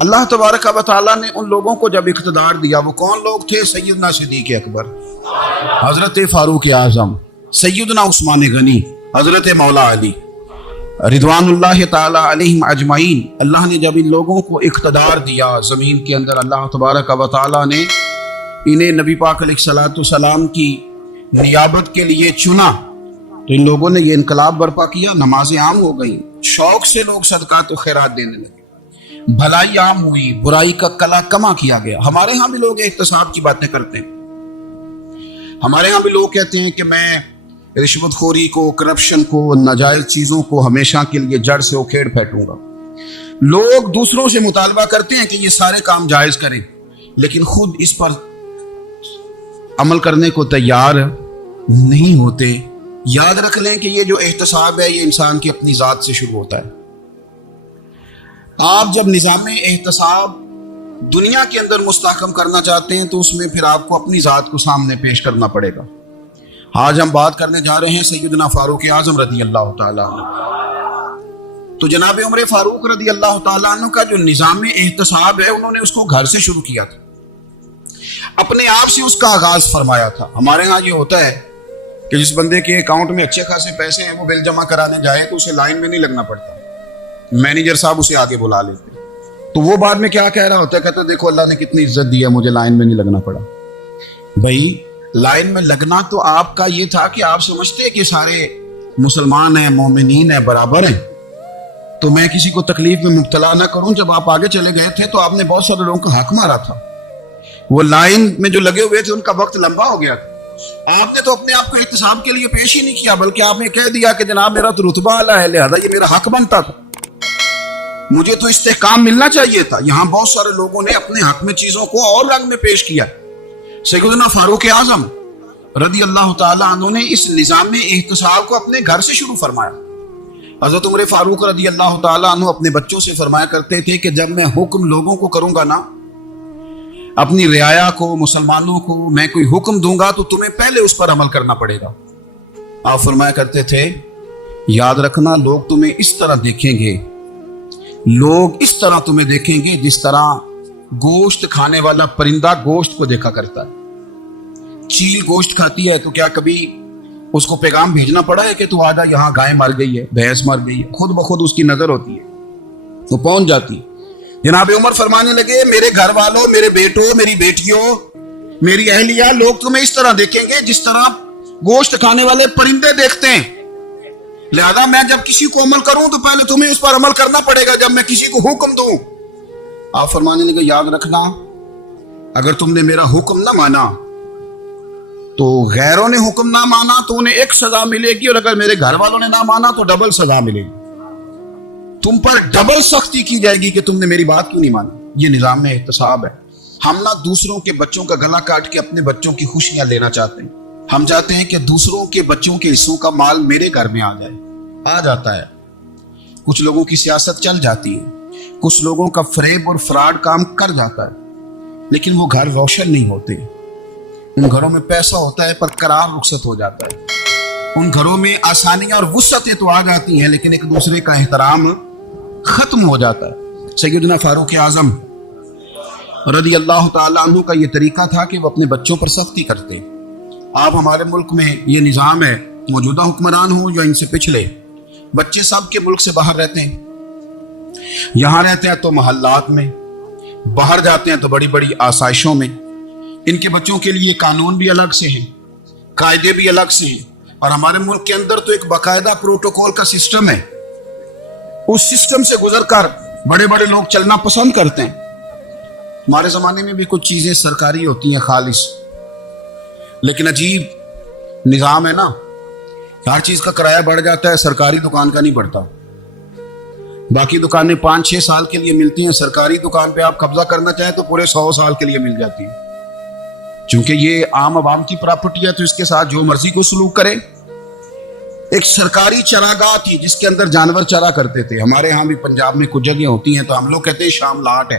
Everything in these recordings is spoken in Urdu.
اللہ تبارک و تعالیٰ نے ان لوگوں کو جب اقتدار دیا، وہ کون لوگ تھے؟ سیدنا صدیق اکبر، حضرت فاروق اعظم، سیدنا عثمان غنی، حضرت مولا علی رضوان اللہ تعالیٰ علیہم اجمعین۔ اللہ نے جب ان لوگوں کو اقتدار دیا زمین کے اندر، اللہ تبارک و تعالیٰ نے انہیں نبی پاک علیہ الصلوۃ والسلام کی نیابت کے لیے چنا، تو ان لوگوں نے یہ انقلاب برپا کیا، نمازیں عام ہو گئیں، شوق سے لوگ صدقات و خیرات دینے لگے، بھلائی عام ہوئی، برائی کا کلا کما کیا گیا۔ ہمارے ہاں بھی لوگ احتساب کی باتیں کرتے ہیں، ہمارے ہاں بھی لوگ کہتے ہیں کہ میں رشوت خوری کو، کرپشن کو، ناجائز چیزوں کو ہمیشہ کے لیے جڑ سے اکھیڑ پھینکوں گا۔ لوگ دوسروں سے مطالبہ کرتے ہیں کہ یہ سارے کام جائز کریں، لیکن خود اس پر عمل کرنے کو تیار نہیں ہوتے۔ یاد رکھ لیں کہ یہ جو احتساب ہے، یہ انسان کی اپنی ذات سے شروع ہوتا ہے۔ آپ جب نظام احتساب دنیا کے اندر مستحکم کرنا چاہتے ہیں تو اس میں پھر آپ کو اپنی ذات کو سامنے پیش کرنا پڑے گا۔ آج ہم بات کرنے جا رہے ہیں سیدنا فاروق اعظم رضی اللہ تعالیٰ عنہ۔ تو جناب عمر فاروق رضی اللہ تعالیٰ عنہ کا جو نظام احتساب ہے، انہوں نے اس کو گھر سے شروع کیا تھا، اپنے آپ سے اس کا آغاز فرمایا تھا۔ ہمارے ہاں یہ ہوتا ہے کہ جس بندے کے اکاؤنٹ میں اچھے خاصے پیسے ہیں، وہ بل جمع کرانے جائے تو اسے لائن میں نہیں لگنا پڑتا، مینیجر صاحب اسے آگے بلا لیتے، تو وہ بعد میں کیا کہہ رہا ہوتا ہے؟ کہتا ہے دیکھو اللہ نے کتنی عزت دی ہے، مجھے لائن میں نہیں لگنا پڑا۔ بھائی لائن میں لگنا تو آپ کا یہ تھا کہ آپ سمجھتے کہ سارے مسلمان ہیں، مومنین ہیں، برابر ہیں، تو میں کسی کو تکلیف میں مبتلا نہ کروں۔ جب آپ آگے چلے گئے تھے تو آپ نے بہت سارے لوگوں کا حق مارا تھا، وہ لائن میں جو لگے ہوئے تھے ان کا وقت لمبا ہو گیا تھا۔ آپ نے تو اپنے آپ کو احتساب کے لیے پیش ہی نہیں کیا، بلکہ آپ نے کہہ دیا کہ جناب میرا تو رتبہ اعلیٰ ہے، لہذا یہ میرا حق بنتا تھا، مجھے تو استحکام ملنا چاہیے تھا۔ یہاں بہت سارے لوگوں نے اپنے حق میں چیزوں کو اور رنگ میں پیش کیا۔ سیدنا فاروق اعظم رضی اللہ تعالیٰ عنہ نے اس نظام احتساب کو اپنے گھر سے شروع فرمایا۔ حضرت عمر فاروق رضی اللہ تعالیٰ عنہ اپنے بچوں سے فرمایا کرتے تھے کہ جب میں حکم لوگوں کو کروں گا نا، اپنی رعایا کو، مسلمانوں کو میں کوئی حکم دوں گا تو تمہیں پہلے اس پر عمل کرنا پڑے گا۔ آپ فرمایا کرتے تھے یاد رکھنا لوگ تمہیں اس طرح دیکھیں گے، لوگ اس طرح تمہیں دیکھیں گے جس طرح گوشت کھانے والا پرندہ گوشت کو دیکھا کرتا ہے۔ چیل گوشت کھاتی ہے تو کیا کبھی اس کو پیغام بھیجنا پڑا ہے کہ تو آجا یہاں گائے مر گئی ہے، بھینس مر گئی ہے؟ خود بخود اس کی نظر ہوتی ہے، وہ پہنچ جاتی ہے۔ جناب عمر فرمانے لگے میرے گھر والوں، میرے بیٹوں، میری بیٹیوں، میری اہلیہ، لوگ تمہیں اس طرح دیکھیں گے جس طرح گوشت کھانے والے پرندے دیکھتے ہیں، لہذا میں جب کسی کو عمل کروں تو پہلے تمہیں اس پر عمل کرنا پڑے گا جب میں کسی کو حکم دوں۔ آپ فرمانے لگے یاد رکھنا اگر تم نے میرا حکم نہ مانا تو غیروں نے حکم نہ مانا تو انہیں ایک سزا ملے گی، اور اگر میرے گھر والوں نے نہ مانا تو ڈبل سزا ملے گی، تم پر ڈبل سختی کی جائے گی کہ تم نے میری بات کیوں نہیں مانی۔ یہ نظام میں احتساب ہے۔ ہم نہ دوسروں کے بچوں کا گلا کاٹ کے اپنے بچوں کی خوشیاں لینا چاہتے ہیں، ہم چاہتے ہیں کہ دوسروں کے بچوں کے حصوں کا مال میرے گھر میں آ جاتا ہے۔ کچھ لوگوں کی سیاست چل جاتی ہے، کچھ لوگوں کا فریب اور فراڈ کام کر جاتا ہے، لیکن وہ گھر روشن نہیں ہوتے۔ ان گھروں میں پیسہ ہوتا ہے پر قرار رخصت ہو جاتا ہے، ان گھروں میں آسانیاں اور وسعتیں تو آ جاتی ہیں لیکن ایک دوسرے کا احترام ختم ہو جاتا ہے۔ سیدنا فاروق اعظم رضی اللہ تعالیٰ عنہ کا یہ طریقہ تھا کہ وہ اپنے بچوں پر سختی کرتے۔ آپ ہمارے ملک میں یہ نظام ہے، موجودہ حکمران ہوں یا ان سے پچھلے، بچے سب کے ملک سے باہر رہتے ہیں، یہاں رہتے ہیں تو محلات میں، باہر جاتے ہیں تو بڑی بڑی آسائشوں میں۔ ان کے بچوں کے لیے قانون بھی الگ سے ہیں، قاعدے بھی الگ سے ہیں، اور ہمارے ملک کے اندر تو ایک باقاعدہ پروٹوکول کا سسٹم ہے، اس سسٹم سے گزر کر بڑے بڑے لوگ چلنا پسند کرتے ہیں۔ ہمارے زمانے میں بھی کچھ چیزیں سرکاری ہوتی ہیں خالص، لیکن عجیب نظام ہے نا، ہر چیز کا کرایہ بڑھ جاتا ہے، سرکاری دکان کا نہیں بڑھتا۔ باقی دکانیں 5-6 سال کے لیے ملتی ہیں، سرکاری دکان پہ آپ قبضہ کرنا چاہیں تو پورے 100 سال کے لیے مل جاتی ہے، چونکہ یہ عام عوام کی پراپرٹی ہے تو اس کے ساتھ جو مرضی کو سلوک کرے۔ ایک سرکاری چراگاہ تھی جس کے اندر جانور چرا کرتے تھے، ہمارے ہاں بھی پنجاب میں کچھ جگہیں ہوتی ہیں تو ہم لوگ کہتے ہیں شام لاٹ ہے۔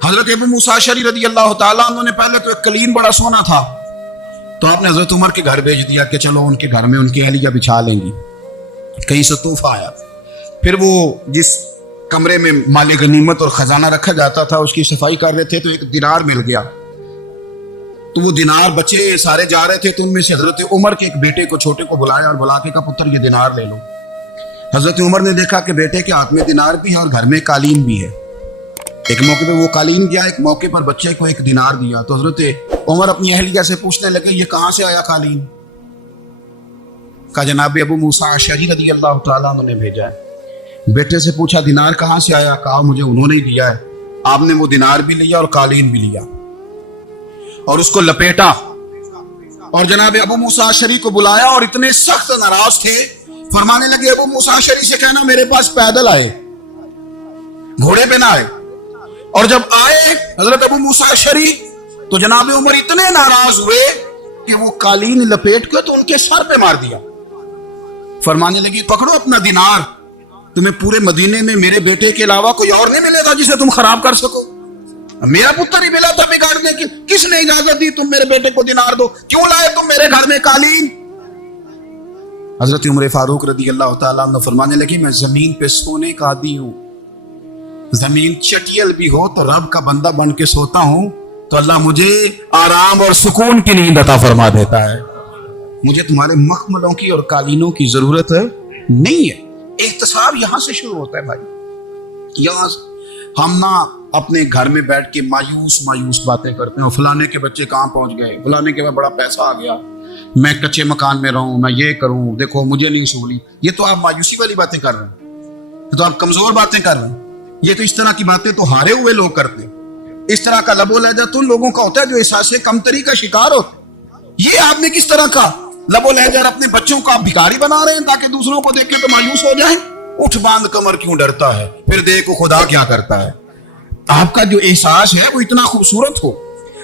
حضرت ابو موسیٰ اشعری رضی اللہ تعالیٰ عنہ نے پہلے تو ایک قلین بڑا سونا تھا، تو آپ نے حضرت عمر کے گھر بھیج دیا کہ چلو ان کے گھر میں ان کی اہلیہ بچھا لیں گی، کہیں سے تحفہ آیا۔ پھر وہ جس کمرے میں مال غنیمت اور خزانہ رکھا جاتا تھا اس کی صفائی کر رہے تھے تو ایک دینار مل گیا، تو وہ دینار بچے سارے جا رہے تھے، تو ان میں سے حضرت عمر کے ایک بیٹے کو چھوٹے کو بلایا اور بلا کے کہا پتر یہ دینار لے لو۔ حضرت عمر نے دیکھا کہ بیٹے کے ہاتھ میں دینار بھی ہے اور گھر میں قالین بھی ہے، ایک موقع پہ وہ قالین دیا، ایک موقع پر بچے کو ایک دینار دیا، تو حضرت عمر اپنی اہلیہ سے پوچھنے لگے یہ کہاں سے آیا قالین؟ کہا جناب ابو موسیٰ اشعری رضی اللہ تعالیٰ عنہ نے بھیجا ہے۔ بیٹے سے پوچھا دینار کہاں سے آیا؟ کہا مجھے انہوں نے ہی دیا ہے۔ آپ نے وہ دینار بھی لیا اور قالین بھی لیا اور اس کو لپیٹا اور جناب ابو موسیٰ اشعری کو بلایا اور اتنے سخت ناراض تھے، فرمانے لگے ابو موسیٰ اشعری سے کہنا میرے پاس پیدل آئے، گھوڑے پہ نہ آئے۔ اور جب آئے حضرت ابو موسیٰ اشعری تو جناب عمر اتنے ناراض ہوئے کہ وہ قالین لپیٹ کے تو ان کے سر پہ مار دیا، فرمانے لگی پکڑو اپنا دینار، تمہیں پورے مدینے میں میرے بیٹے کے علاوہ کوئی اور نہیں ملے گا جسے تم خراب کر سکو، میرا پتر ہی ملا تھا بگاڑنے کی، کس نے اجازت دی تم میرے بیٹے کو دینار دو؟ کیوں لائے تم میرے گھر میں قالین؟ حضرت عمر فاروق رضی اللہ تعالیٰ عنہ فرمانے لگی میں زمین پہ سونے کا عادی ہوں، زمین چٹیل بھی ہو تو رب کا بندہ بن کے سوتا ہوں تو اللہ مجھے آرام اور سکون کی نیند عطا فرما دیتا ہے، مجھے تمہارے مخملوں کی اور قالینوں کی ضرورت نہیں ہے۔ احتساب یہاں سے شروع ہوتا ہے بھائی، یہاں ہم نہ اپنے گھر میں بیٹھ کے مایوس باتیں کرتے ہیں، فلانے کے بچے کہاں پہنچ گئے، فلانے کے بعد بڑا پیسہ آ گیا، میں کچے مکان میں رہوں، میں یہ کروں، دیکھو مجھے نہیں سہولی۔ یہ تو آپ مایوسی والی باتیں کر رہے ہیں، یہ تو آپ کمزور باتیں کر رہے ہیں، یہ تو اس طرح کی باتیں تو ہارے ہوئے لوگ کرتے ہیں۔ اس طرح کا لب و لہجہ تو ان لوگوں کا ہوتا ہے جو احساس کمتری کا شکار ہوتے ہیں۔ یہ آپ نے کس طرح کا لب و لہجہ اپنے بچوں کو آپ بھکاری بنا رہے ہیں تاکہ دوسروں کو دیکھ کے تو مایوس ہو جائیں؟ اٹھ باندھ کمر کیوں ڈرتا ہے، پھر دیکھو خدا کیا کرتا ہے۔ آپ کا جو احساس ہے وہ اتنا خوبصورت ہو،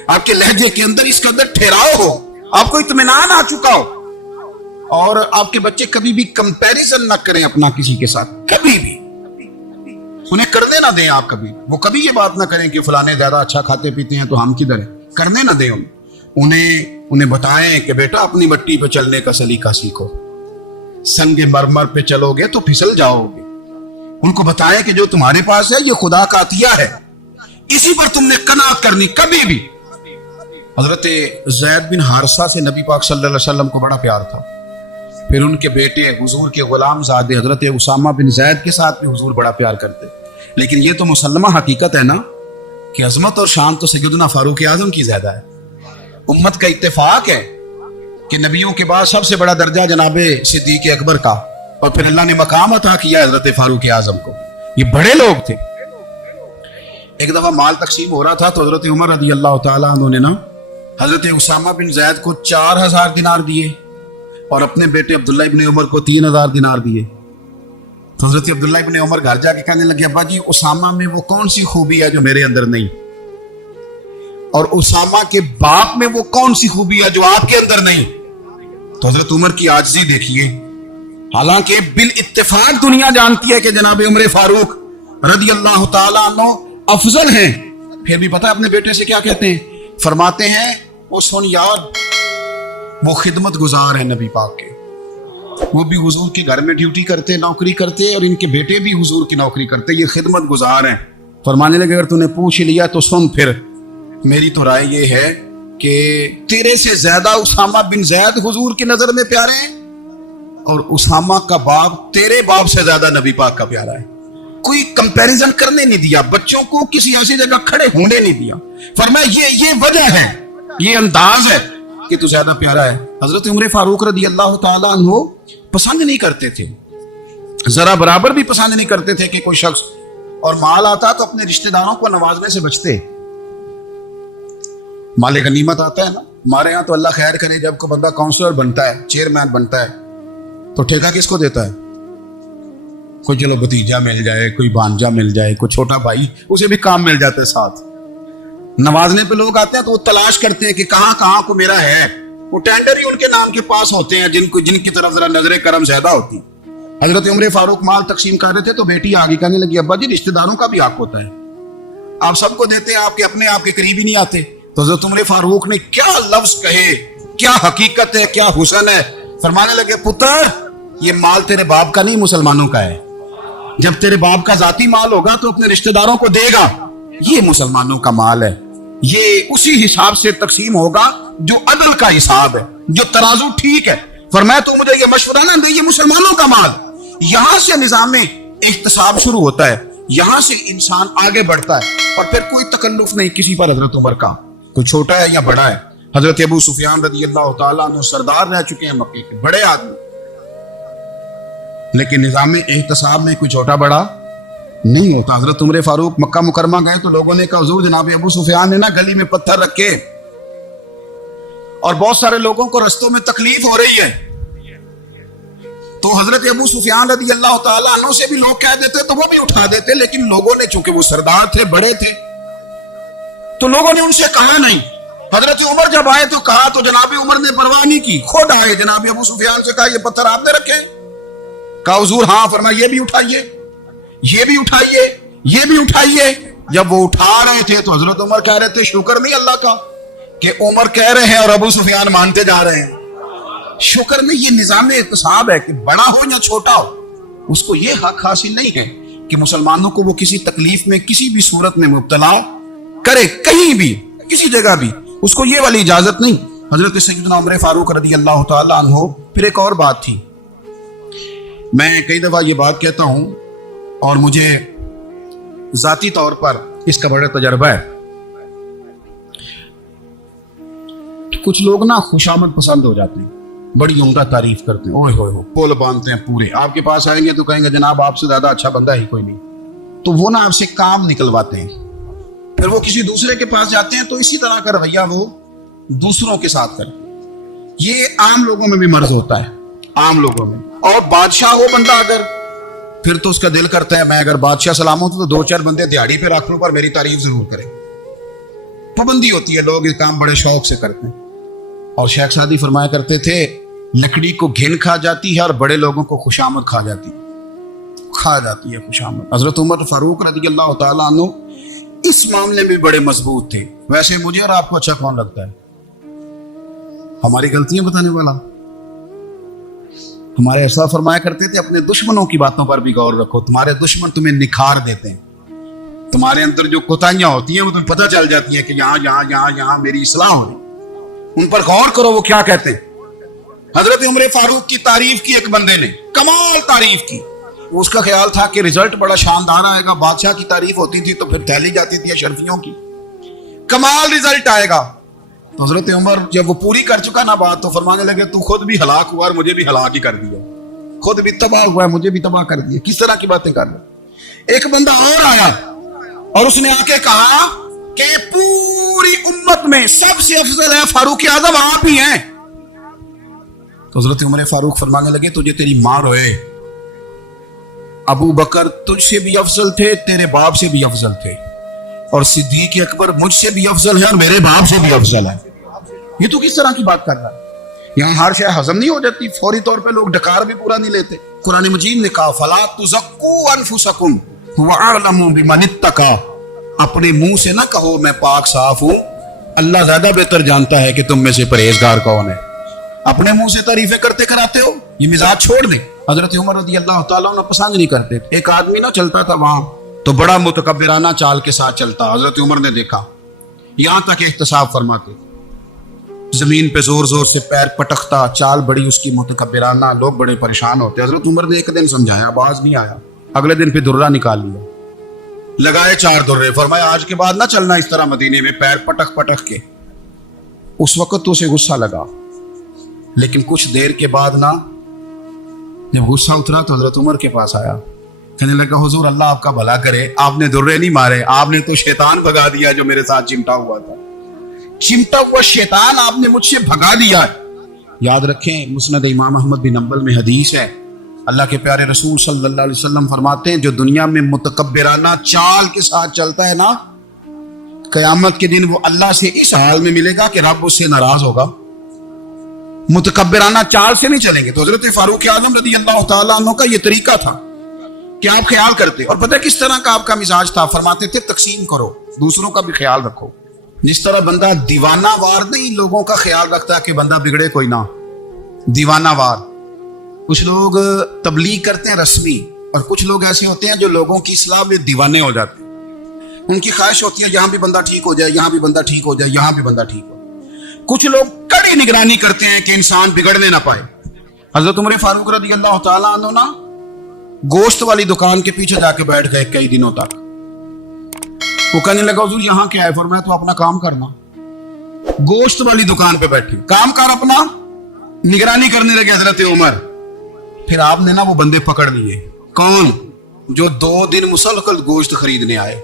آپ کے لہجے کے اندر اس قدر ٹھہراؤ ہو، آپ کو اطمینان آ چکا ہو، اور آپ کے بچے کبھی بھی کمپیریزن نہ کریں اپنا کسی کے ساتھ، کبھی بھی انہیں کرنے نہ دیں۔ آپ وہ کبھی یہ بات نہ کریں کہ فلانے زیادہ اچھا کھاتے پیتے ہیں تو ہم کدھر ہیں، کرنے نہ دیں۔ انہیں بتائیں کہ بیٹا اپنی مٹی پہ چلنے کا سلیقہ سیکھو، سنگ مرمر پہ چلو گے تو پھسل جاؤ گے۔ ان کو بتائیں کہ جو تمہارے پاس ہے یہ خدا کا عطیہ ہے، اسی پر تم نے قناعت کرنی کبھی بھی۔ حضرت زید بن حارثہ سے نبی پاک صلی اللہ علیہ وسلم کو بڑا پیار تھا، پھر ان کے بیٹے حضور کے غلام زادے حضرت اسامہ بن زید کے ساتھ بھی حضور بڑا پیار کرتے، لیکن یہ تو مسلمہ حقیقت ہے نا کہ عظمت اور شان تو سیدنا فاروق اعظم کی زیادہ ہے۔ امت کا اتفاق ہے کہ نبیوں کے بعد سب سے بڑا درجہ جناب صدیق اکبر کا، اور پھر اللہ نے مقام عطا کیا حضرت فاروق اعظم کو، یہ بڑے لوگ تھے۔ ایک دفعہ مال تقسیم ہو رہا تھا تو حضرت عمر رضی اللہ تعالیٰ عنہ نے نا حضرت اسامہ بن زید کو 4000 دینار دیے اور اپنے بیٹے عبداللہ ابن عمر کو 3000 دینار دیے۔ تو حضرت عبداللہ ابن عمر گھر جا کے کہنے لگے ابا جی اسامہ میں وہ کون سی خوبی ہے جو میرے اندر نہیں، اور اسامہ کے باپ میں وہ کون سی خوبی ہے جو آپ کے اندر نہیں۔ تو حضرت عمر کی عاجزی دیکھیے، حالانکہ بالاتفاق دنیا جانتی ہے کہ جناب عمر فاروق رضی اللہ تعالیٰ عنہ افضل ہیں، پھر بھی پتہ اپنے بیٹے سے کیا کہتے ہیں؟ فرماتے ہیں وہ سن یار وہ خدمت گزار ہیں نبی پاک کے، وہ بھی حضور کے گھر میں ڈیوٹی کرتے، نوکری کرتے، اور ان کے بیٹے بھی حضور کی نوکری کرتے، یہ خدمت گزار ہیں۔ فرمانے لگے اگر تو نے پوچھ لیا تو سن، پھر میری تو رائے یہ ہے کہ تیرے سے زیادہ اسامہ بن زید حضور کی نظر میں پیارے ہیں، اور اسامہ کا باپ تیرے باپ سے زیادہ نبی پاک کا پیارا ہے۔ کوئی کمپیریزن کرنے نہیں دیا، بچوں کو کسی ایسی جگہ کھڑے ہونے نہیں دیا، فرمایا یہ وجہ ہے، یہ انداز ہے کہ تو زیادہ پیارا ہے۔ حضرت عمر فاروق رضی اللہ تعالیٰ عنہ پسند نہیں کرتے تھے، ذرا برابر بھی پسند نہیں کرتے تھے کہ کوئی شخص اور مال آتا تو اپنے رشتہ داروں کو نوازنے سے بچتے۔ مال غنیمت آتا ہے نا، ہمارے یہاں تو اللہ خیر کرے جب کوئی بندہ کاؤنسلر بنتا ہے، چیئرمین بنتا ہے، تو ٹھیکہ کس کو دیتا ہے؟ کوئی چلو بھتیجا مل جائے، کوئی بھانجا مل جائے، کوئی چھوٹا بھائی، اسے بھی کام مل جاتا ہے ساتھ۔ نوازنے پہ لوگ آتے ہیں تو وہ تلاش کرتے ہیں کہ کہاں کہاں کو میرا ہے، وہ ٹینڈر ہی ان کے نام کے پاس ہوتے ہیں جن کی طرف ذرا نظر کرم زیادہ ہوتی۔ حضرت عمر فاروق مال تقسیم کر رہے تھے تو بیٹی آگے کہنے لگی ابا جی رشتہ داروں کا بھی حق ہوتا ہے، آپ سب کو دیتے ہیں, آپ کے قریب ہی نہیں آتے. تو حضرت عمر فاروق نے کیا لفظ کہے, کیا حقیقت ہے, کیا حسن ہے. فرمانے لگے پتر یہ مال تیرے باپ کا نہیں مسلمانوں کا ہے. جب تیرے باپ کا ذاتی مال ہوگا تو اپنے رشتہ داروں کو دے گا, یہ مسلمانوں کا مال ہے, یہ اسی حساب سے تقسیم ہوگا جو عدل کا حساب ہے, جو ترازو ٹھیک ہے. فرمایا تو مجھے یہ مشورہ نہ دے, یہ مسلمانوں کا مال. یہاں سے نظام احتساب شروع ہوتا ہے, یہاں سے انسان آگے بڑھتا ہے, اور پھر کوئی تکلف نہیں کسی پر حضرت عمر کا, کوئی چھوٹا ہے یا بڑا ہے. حضرت ابو سفیان رضی اللہ تعالیٰ عنہ سردار رہ چکے ہیں مکے کے, بڑے آدمی, لیکن نظام احتساب میں کوئی چھوٹا بڑا نہیں ہوتا. حضرت عمر فاروق مکہ مکرمہ گئے تو لوگوں نے کہا حضور جناب ابو سفیان نے نا گلی میں پتھر رکھے اور بہت سارے لوگوں کو رستوں میں تکلیف ہو رہی ہے. تو حضرت ابو سفیان رضی اللہ تعالیٰ عنہ سے بھی لوگ کہہ دیتے تو وہ بھی اٹھا دیتے, لیکن لوگوں نے چونکہ وہ سردار تھے, بڑے تھے, تو لوگوں نے ان سے کہا نہیں. حضرت عمر جب آئے تو کہا تو جناب عمر نے پرواہ نہیں کی, خود آئے جناب ابو سفیان سے کہا یہ پتھر آپ نے رکھے؟ کہا حضور ہاں. فرمایا یہ بھی اٹھائیے, یہ بھی اٹھائیے, یہ بھی اٹھائیے. جب وہ اٹھا رہے تھے تو حضرت عمر کہہ رہے تھے شکر نہیں اللہ کا کہ عمر کہہ رہے ہیں اور ابو سفیان مانتے جا رہے ہیں. شکر نہیں, یہ نظام احتساب ہے کہ بڑا ہو یا چھوٹا ہو, اس کو یہ حق حاصل نہیں ہے کہ مسلمانوں کو وہ کسی تکلیف میں کسی بھی صورت میں مبتلا کرے, کہیں بھی کسی جگہ بھی, اس کو یہ والی اجازت نہیں. حضرت سیدنا عمر فاروق رضی اللہ تعالیٰ عنہ. پھر ایک اور بات تھی, میں کئی دفعہ یہ بات کہتا ہوں اور مجھے ذاتی طور پر اس کا بڑا تجربہ ہے. کچھ لوگ نا خوشامد پسند ہو جاتے ہیں, بڑی عمدہ تعریف کرتے ہیں, اوہ ہوئے پول باندھتے ہیں پورے, آپ کے پاس آئیں گے تو کہیں گے جناب آپ سے زیادہ اچھا بندہ ہی کوئی نہیں. تو وہ نا آپ سے کام نکلواتے ہیں, پھر وہ کسی دوسرے کے پاس جاتے ہیں تو اسی طرح کا رویہ وہ دوسروں کے ساتھ کرتے ہیں. یہ عام لوگوں میں بھی مرض ہوتا ہے, عام لوگوں میں. اور بادشاہ ہو بندہ اگر, پھر تو اس کا دل کرتا ہے میں اگر بادشاہ سلامت ہوں تو 2-4 بندے دیہڑی پہ رکھ لوں پر میری تعریف ضرور کریں. پابندی ہوتی ہے, لوگ یہ کام بڑے شوق سے کرتے ہیں. اور شیخ سعدی فرمایا کرتے تھے لکڑی کو گھن کھا جاتی ہے اور بڑے لوگوں کو خوشامد کھا جاتی ہے خوشامد. حضرت عمر فاروق رضی اللہ تعالیٰ عنہ اس معاملے میں بڑے مضبوط تھے. ویسے مجھے اور آپ کو اچھا کون لگتا ہے؟ ہماری غلطیاں بتانے والا. ہمارے ایسا فرمایا کرتے تھے اپنے دشمنوں کی باتوں پر بھی غور رکھو, تمہارے دشمن تمہیں نکھار دیتے ہیں, تمہارے اندر جو کوتاہیاں ہوتی ہیں وہ تمہیں پتہ چل جاتی ہیں کہ یہاں میری اصلاح ہو رہی, ان پر غور کرو وہ کیا کہتے ہیں. حضرت عمر فاروق کی تعریف کی ایک بندے نے, کمال تعریف کی. اس کا خیال تھا کہ رزلٹ بڑا شاندار آئے گا, بادشاہ کی تعریف ہوتی تھی تو پھر تھیلی جاتی تھی اشرفیوں کی, کمال رزلٹ آئے گا. تو حضرت عمر جب وہ پوری کر چکا نا بات تو فرمانے لگے تو خود بھی ہلاک ہوا اور مجھے بھی ہلاک ہی کر دیا, خود بھی تباہ ہوا ہے مجھے بھی تباہ کر دیا. کس طرح کی باتیں کر رہے. ایک بندہ اور آیا اور اس نے آ کے کہا کہ پوری امت میں سب سے افضل ہے فاروق اعظم آپ ہی ہیں. تو حضرت عمر فاروق فرمانے لگے تجھے تیری ماں روئے, ابو بکر تجھ سے بھی افضل تھے, تیرے باپ سے بھی افضل تھے, اور صدیق اکبر مجھ سے بھی افضل ہے اور میرے باپ سے بھی افضل ہے. یہ تو کس طرح کی بات کر رہا ہے. یہاں ہر شے ہضم نہیں ہو جاتی, فوری طور پہ لوگ ڈکار بھی پورا نہیں لیتے. قرآن مجید نے کہا فلا تزکوا انفسکم هو اعلم بمن اتقى, اپنے منہ سے نہ کہو میں پاک صاف ہوں, اللہ زیادہ بہتر جانتا ہے کہ تم میں سے پرہیزگار کون ہے. اپنے منہ سے تعریفیں کرتے کراتے ہو, یہ مزاج چھوڑ دیں. حضرت عمر رضی اللہ تعالیٰ عنہ پسند نہیں کرتے. ایک آدمی نہ چلتا تھا وہاں تو بڑا متکبرانہ چال کے ساتھ چلتا. حضرت عمر نے دیکھا, یہاں تک احتساب فرماتے, زمین پہ زور زور سے پیر پٹکتا, چال بڑی اس کی متکبرانہ, لوگ بڑے پریشان ہوتے. حضرت عمر نے ایک دن سمجھایا, باز نہیں آیا. اگلے دن پہ درہ نکال لیا, لگائے 4 درے. فرمایا آج کے بعد نہ چلنا اس طرح مدینے میں پیر پٹک پٹک کے. اس وقت تو اسے غصہ لگا, لیکن کچھ دیر کے بعد نا جب غصہ اترا تو حضرت عمر کے پاس آیا, کہنے لگا حضور اللہ آپ کا بھلا کرے, آپ نے درے نہیں مارے, آپ نے تو شیطان بھگا دیا جو میرے ساتھ چمٹا ہوا تھا. چمٹا ہوا شیطان آپ نے مجھ سے بھگا دیا. یاد رکھیں مسند امام احمد بن حنبل میں حدیث ہے, اللہ کے پیارے رسول صلی اللہ علیہ وسلم فرماتے ہیں جو دنیا میں متکبرانہ چال کے ساتھ چلتا ہے نا, قیامت کے دن وہ اللہ سے اس حال میں ملے گا کہ رب اس سے ناراض ہوگا. متکبرانہ چال سے نہیں چلیں گے. تو حضرت فاروق اعظم رضی اللہ تعالیٰ عنہ کا یہ طریقہ تھا کہ آپ خیال کرتے, اور پتہ کس طرح کا آپ کا مزاج تھا. فرماتے تھے تقسیم کرو, دوسروں کا بھی خیال رکھو. جس طرح بندہ دیوانہ وار نہیں لوگوں کا خیال رکھتا کہ بندہ بگڑے کوئی نہ, دیوانہ وار. کچھ لوگ تبلیغ کرتے ہیں رسمی, اور کچھ لوگ ایسے ہوتے ہیں جو لوگوں کی اصلاح میں دیوانے ہو جاتے ہیں. ان کی خواہش ہوتی ہے یہاں بھی بندہ ٹھیک ہو جائے, یہاں بھی بندہ ٹھیک ہو جائے, یہاں بھی بندہ ٹھیک ہو. کچھ لوگ کڑی نگرانی کرتے ہیں کہ انسان بگڑنے نہ پائے. حضرت عمر فاروق رضی اللہ تعالیٰ عنہ نا گوشت والی دکان کے پیچھے جا کے بیٹھ گئے کئی دنوں تک. وہ کہنے لگا حضور یہاں کیا ہے؟ فرمایا تو اپنا کام کرنا. گوشت والی دکان پہ بیٹھے کام کر اپنا, نگرانی کرنے لگے حضرت عمر. پھر آپ نے نا وہ بندے پکڑ لیے. کون؟ جو 2 دن مسلسل گوشت خریدنے آئے,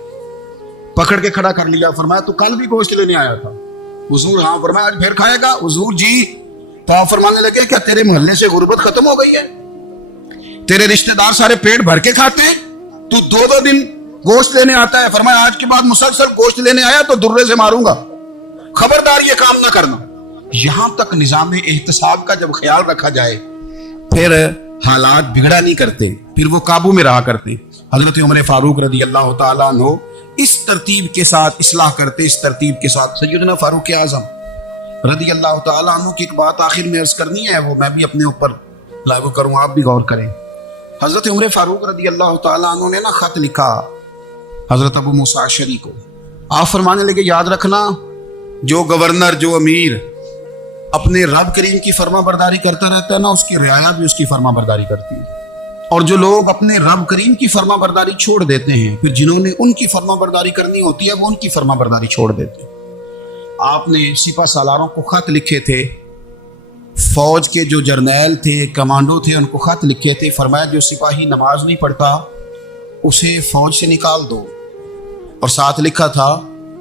پکڑ کے کھڑا کر لیا. فرمایا تو کل بھی گوشت لینے آیا تھا؟ حضور ہاں. فرمایا آج پھر کھائے گا؟ حضور جی. تو آپ فرمانے لگے کیا تیرے محلے سے غربت ختم ہو گئی ہے؟ تیرے رشتہ دار سارے پیٹ بھر کے کھاتے ہیں, تو 2 دن گوشت لینے آتا ہے؟ فرمایا آج کے بعد مسلسل گوشت لینے آیا تو درے سے ماروں گا, خبردار یہ کام نہ کرنا. یہاں تک نظام احتساب کا جب خیال رکھا جائے پھر حالات بگڑا نہیں کرتے, پھر وہ قابو میں رہا کرتے. حضرت عمر فاروق رضی اللہ تعالیٰ عنہ اس ترتیب کے ساتھ اصلاح کرتے, اس ترتیب کے ساتھ. سیدنا فاروق اعظم رضی اللہ تعالیٰ عنہ کی ایک بات آخر میں عرض کرنی ہے, وہ میں بھی اپنے اوپر لاگو کروں, آپ بھی غور کریں. حضرت عمر فاروق رضی اللہ تعالیٰ عنہ نے نا خط لکھا حضرت ابو موسیٰ اشعری کو. آپ فرمانے لگے یاد رکھنا جو گورنر, جو امیر اپنے رب کریم کی فرما برداری کرتا رہتا ہے نا, اس کی رعایا بھی اس کی فرما برداری کرتی ہے. اور جو لوگ اپنے رب کریم کی فرما برداری چھوڑ دیتے ہیں, پھر جنہوں نے ان کی فرما برداری کرنی ہوتی ہے وہ ان کی فرما برداری چھوڑ دیتے ہیں. آپ نے سپہ سالاروں کو خط لکھے تھے, فوج کے جو جرنیل تھے, کمانڈو تھے, ان کو خط لکھے تھے. فرمایا جو سپاہی نماز نہیں پڑھتا اسے فوج سے نکال دو, اور ساتھ لکھا تھا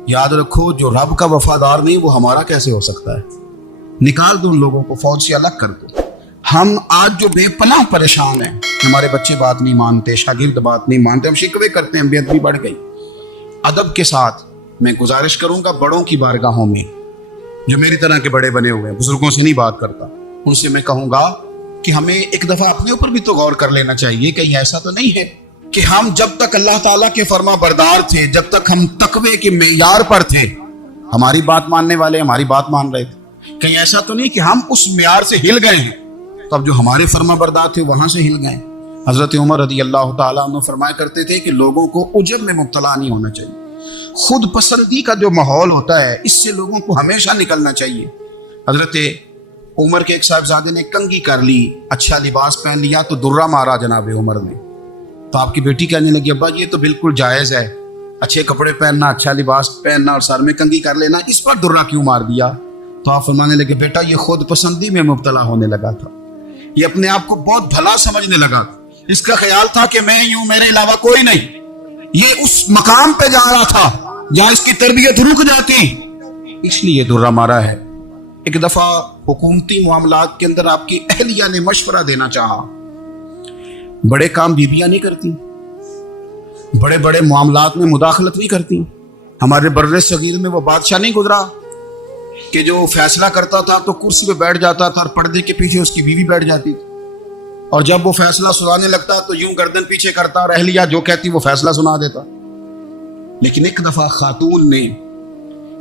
یاد رکھو جو رب کا وفادار نہیں وہ ہمارا کیسے ہو سکتا ہے, نکال دو ان لوگوں کو, فوج سے الگ کر دو. ہم آج جو بے پناہ پریشان ہیں, ہمارے بچے بات نہیں مانتے, شاگرد بات نہیں مانتے, ہم شکوے کرتے ہیں, بے ادبی بڑھ گئی. ادب کے ساتھ میں گزارش کروں گا بڑوں کی بارگاہوں میں, جو میری طرح کے بڑے بنے ہوئے ہیں, بزرگوں سے نہیں بات کرتا, ان سے میں کہوں گا کہ ہمیں ایک دفعہ اپنے اوپر بھی تو غور کر لینا چاہیے. کہیں ایسا تو نہیں ہے کہ ہم جب تک اللہ تعالیٰ کے فرما بردار تھے, جب تک ہم تقوی کے معیار پر تھے, ہماری بات ماننے والے ہماری بات مان رہے تھے. کہیں ایسا تو نہیں کہ ہم اس معیار سے ہل گئے ہیں, تو اب جو ہمارے فرما بردار تھے وہاں سے ہل گئے. حضرت عمر رضی اللہ تعالیٰ عنہ فرمایا کرتے تھے کہ لوگوں کو عجب میں مبتلا نہیں ہونا چاہیے. خود پسندی کا جو ماحول ہوتا ہے اس سے لوگوں کو ہمیشہ نکلنا چاہیے. حضرت عمر کے ایک صاحبزادے نے کنگھی کر لی, اچھا لباس پہن لیا تو درہ مارا جناب عمر نے. تو آپ کی بیٹی کہنے لگی ابا یہ تو بالکل جائز ہے, اچھے کپڑے پہننا, اچھا لباس پہننا اور سر میں کنگھی کر لینا, اس پر درہ کیوں مار دیا؟ تو آپ فرمانے لگے بیٹا یہ خود پسندی میں مبتلا ہونے لگا تھا, یہ اپنے آپ کو بہت بھلا سمجھنے لگا تھا, اس کا خیال تھا کہ میں یوں, میرے علاوہ کوئی نہیں. یہ اس مقام پہ جا رہا تھا جہاں اس کی تربیت رک جاتی, اس لیے درہ مارا ہے. ایک دفعہ حکومتی معاملات کے اندر آپ کی اہلیہ نے مشورہ دینا چاہا. بڑے کام بیویاں نہیں کرتی, بڑے بڑے معاملات میں مداخلت نہیں کرتی. ہمارے بر صغیر میں وہ بادشاہ نہیں گزرا کہ جو فیصلہ کرتا تھا تو کرسی پہ بیٹھ جاتا تھا اور پردے کے پیچھے اس کی بیوی بیٹھ جاتی تھی, اور جب وہ فیصلہ سنانے لگتا تو یوں گردن پیچھے کرتا اور اہلیہ جو کہتی وہ فیصلہ سنا دیتا. لیکن ایک دفعہ خاتون نے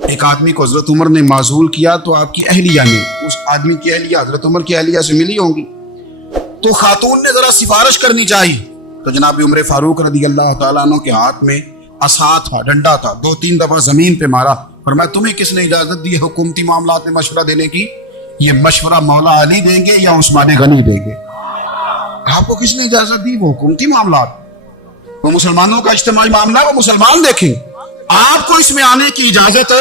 ایک آدمی کو حضرت عمر نے معزول کیا, تو آپ کی اہلیہ نے, اس آدمی کی اہلیہ حضرت عمر کی اہلیہ سے ملی ہوں گی, تو خاتون نے ذرا سفارش کرنی چاہیے. تو جناب عمر فاروق رضی اللہ تعالیٰ عنہ کے ہاتھ میں عصا تھا, ڈنڈا تھا, 2-3 دفعہ زمین پہ مارا. فرمایا تمہیں کس نے اجازت دی حکومتی معاملات میں مشورہ دینے کی؟ یہ مشورہ مولا علی دیں گے یا عثمان غنی دیں گے؟ آپ کو کس نے اجازت دی؟ وہ حکومتی معاملات, وہ مسلمانوں کا اجتماعی معاملہ ہے, وہ مسلمان دیکھیں. آپ کو اس میں آنے کی اجازت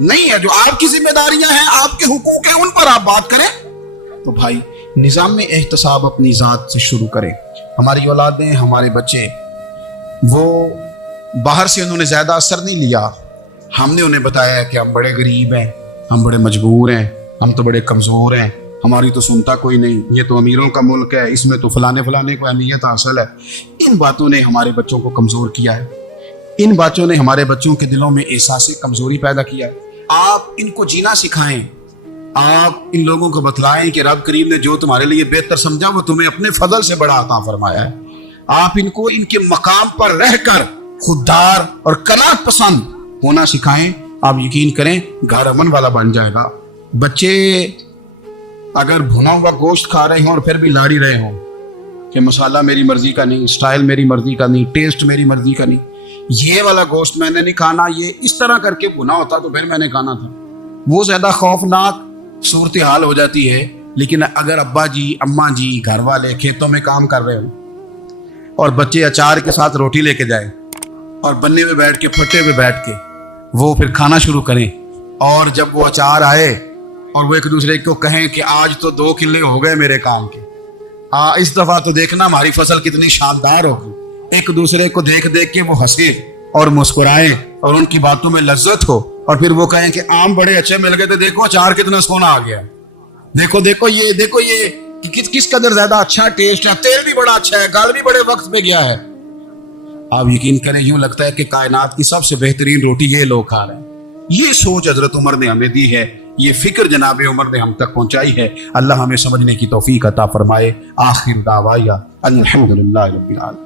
نہیں ہے. جو آپ کی ذمہ داریاں ہیں, آپ کے حقوق ہیں, ان پر آپ بات کریں. تو بھائی نظام میں احتساب اپنی ذات سے شروع کریں. ہماری اولادیں, ہمارے بچے, وہ باہر سے انہوں نے زیادہ اثر نہیں لیا. ہم نے انہیں بتایا کہ ہم بڑے غریب ہیں, ہم بڑے مجبور ہیں, ہم تو بڑے کمزور ہیں, ہماری تو سنتا کوئی نہیں, یہ تو امیروں کا ملک ہے, اس میں تو فلانے کو اہمیت حاصل ہے. ان باتوں نے ہمارے بچوں کو کمزور کیا ہے. ان باتوں نے ہمارے بچوں کے دلوں میں احساس کمزوری پیدا کیا ہے. آپ ان کو جینا سکھائیں. آپ ان لوگوں کو بتلائیں کہ رب کریم نے جو تمہارے لیے بہتر سمجھا وہ تمہیں اپنے فضل سے بڑا عطا فرمایا ہے. آپ ان کو ان کے مقام پر رہ کر خوددار اور قناعت پسند ہونا سکھائیں, آپ یقین کریں گھر امن والا بن جائے گا. بچے اگر بھنا ہوا گوشت کھا رہے ہوں اور پھر بھی لاڑی رہے ہوں کہ مسالہ میری مرضی کا نہیں, سٹائل میری مرضی کا نہیں, ٹیسٹ میری مرضی کا نہیں, یہ والا گوشت میں نے نہیں کھانا, یہ اس طرح کر کے بھنا ہوتا تو پھر میں نے کھانا تھا, وہ زیادہ خوفناک صورتحال ہو جاتی ہے. لیکن اگر ابا جی اماں جی گھر والے کھیتوں میں کام کر رہے ہوں اور بچے اچار کے ساتھ روٹی لے کے جائیں اور بننے پہ بیٹھ کے پھٹے پہ بیٹھ کے وہ پھر کھانا شروع کریں, اور جب وہ اچار آئے اور وہ ایک دوسرے کو کہیں کہ آج تو 2 کلے ہو گئے میرے کام کے, اس دفعہ تو دیکھنا ہماری فصل کتنی شاندار ہوگی, ایک دوسرے کو دیکھ دیکھ کے وہ ہنسے اور مسکرائیں اور ان کی باتوں میں لذت ہو, اور پھر وہ کہیں کہ آم بڑے اچھے مل گئے تھے, دیکھو اچار کتنا سونا آ گیا, دیکھو یہ کس قدر زیادہ اچھا ٹیسٹ ہے, تیل بھی بڑا اچھا ہے, گال بھی بڑے وقت پہ گیا ہے. آپ یقین کریں یوں لگتا ہے کہ کائنات کی سب سے بہترین روٹی یہ لوگ کھا رہے ہیں. یہ سوچ حضرت عمر نے ہمیں دی ہے, یہ فکر جناب عمر نے ہم تک پہنچائی ہے. اللہ ہمیں سمجھنے کی توفیق عطا فرمائے. آخر دعوایا الحمدللہ رب العالمین.